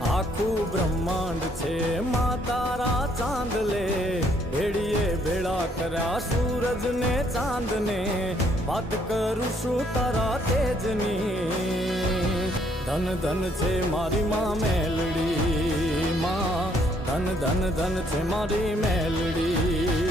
આખું બ્રહ્માંડ છે માં તારા ચાંદલે, ભેળીએ ભેળા કર્યા સૂરજ ને ચાંદ ને, વાત કરું છું તારા તેજની. ધન ધન છે મારી માં મેલડી, માં ધન ધન ધન છે મારી મેલડી.